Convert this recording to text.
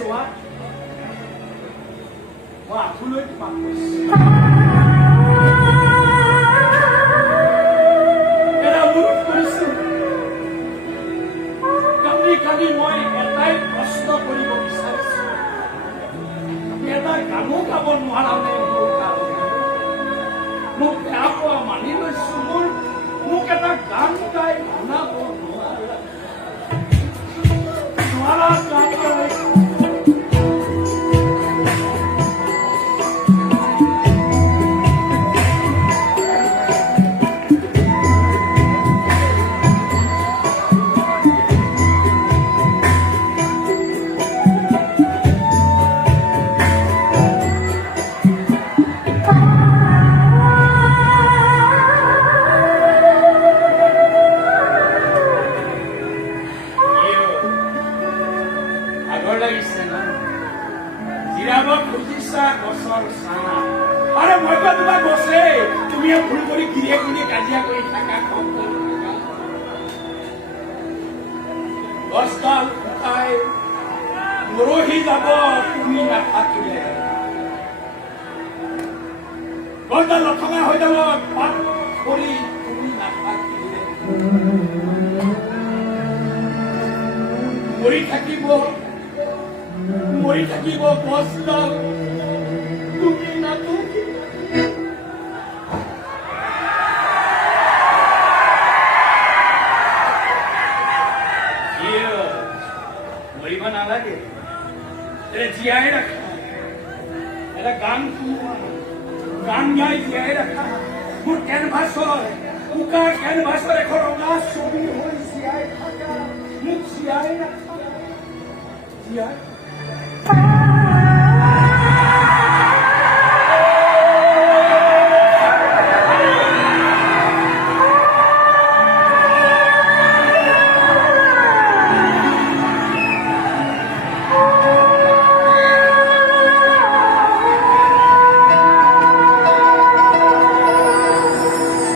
চোৱা মই আঁঠুলৈ তোমাক কৈছো এটা অনুৰোধ কৰিছো কালি কালি মই এটাই প্ৰশ্ন কৰিব বিচাৰিছো এটা গানো গাব নোৱাৰানে মোৰ কাৰণে মোক বেয়া পোৱা মানি লৈছো মোক এটা গান গাই শুনাব নোৱাৰা গান গাই লাগিছে না জিৰাব খুজিছা গছৰ চানা আৰে মই তোমাক গছে তুমি ভুল কৰি গিৰিয়ে গিৰিয়ে কাজিয়া কৰি থাকা খং কৰি থাকা গছডাল শুকাই মৰহি যাব তুমি নাথাকিলে গছডাল লঠঙা হৈ যাব পাত কৰি তুমি নাথাকিলে মৰি থাকিব গছডাল তুমি নাথাকি মৰিব নালাগে জীয়াই ৰাখা এটা গান গান গাই জীয়াই ৰাখা মোৰ কেনভাছৰ উকা কেনভাছৰ এখন ৰঙা ছবি হৈ জীয়াই থাকা মোক জীয়াই ৰাখা জীয়াই